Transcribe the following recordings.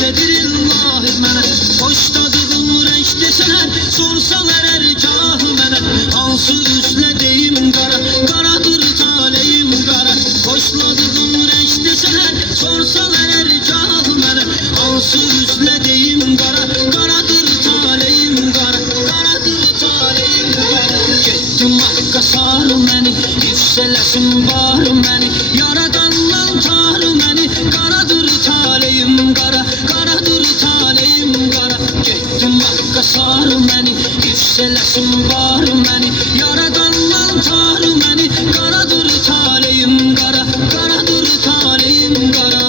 içindedir illahi mənə. Xoşladığım renk desələr, sorsalar hər cahı mənə. Hansı üzlə deyim qara, qaradır taleyim qara. Xoşladığım renk desələr, sorsalar hər cahı mənə. Hansı üzlə deyim qara, qaradır taleyim qara. Qaradır taleyim qara. Getdim Haqqa sarı məni, yüksələsin barı məni. Yaradandan tarı məni, qaradır taleyim qara. Qaradır taleyim qara. Getdim Haqqa sarı məni, yüksələsin barı məni. Yaradandan tarı məni, qaradır taleyim qara. Qaradır taleyim qara.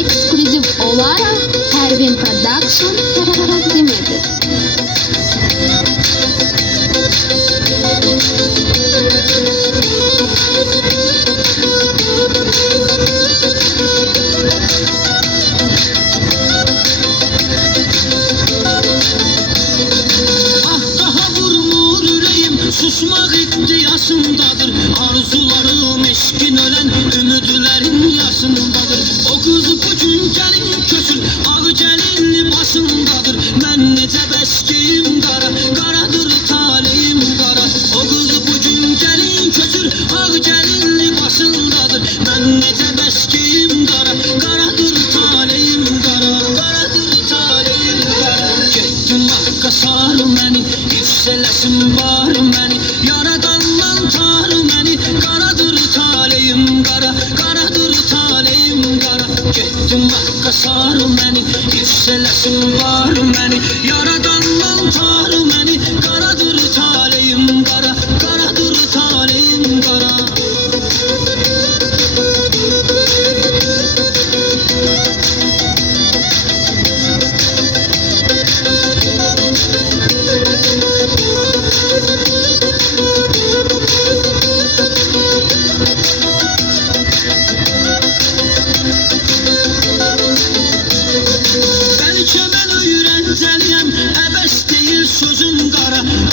Эксклюзив olarak Pervin Production takdim edir. Susmaq iddiasındadır, arzularım eşkin ölen ümidlərin yasındadır. O kız bu gün gəlin köçür, ağ gəlinli başındadır. Mən necə bəskiyim qara, qaradır taleyim qara. O kız bu gün gəlin köçür, ağ gəlinli başındadır. Mən necə bəskiyim qara, qaradır taleyim qara. Qaradır taleyim qara. Getdim Haqqa sarı məni, yüksələsin barı məni. Yaradandan tarı məni, qaradır taleyim qara. Qaradır taleyim qara. Getdim Haqqa sarı məni, yüksələsin barı məni. Yaradandan tarı məni, qaradır taleyim qara. Qaradır taleyim qara.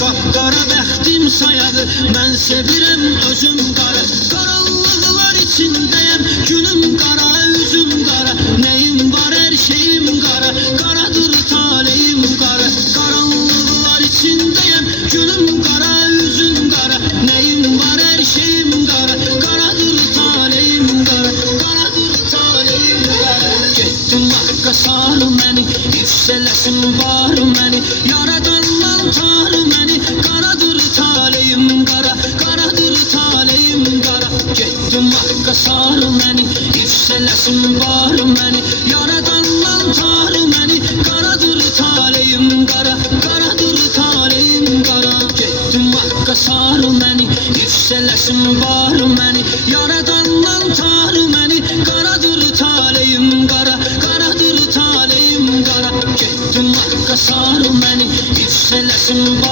Qapqara bəxtim sayadı, mən sevirəm özüm qara. Qaranlıqlar içindəyəm, günüm qara, üzüm qara. Nəyim var, hər şeyim qara, qaradır taleyim qara. Qaranlıqlar içindəyəm, günüm qara, üzüm qara. Nəyim var, hər şeyim qara, qaradır taleyim qara. Qaradır taleyim qara. Getdim Haqqa sarı məni, yüksələsin barı məni. Yaradandan tarı məni, qaradır taleyim qara. Qaradır taleyim qara. Getdim Haqqa sarı məni, yüksələsin barı məni. Yaradandan tarı məni, qaradır taleyim qara. Qaradır taleyim qara. Getdim Haqqa sarı məni, yüksələsin barı məni. Yaradandan tarı məni, qaradır taleyim qara. Qaradır taleyim qara. Getdim Haqqa sarı məni, yüksələsin barı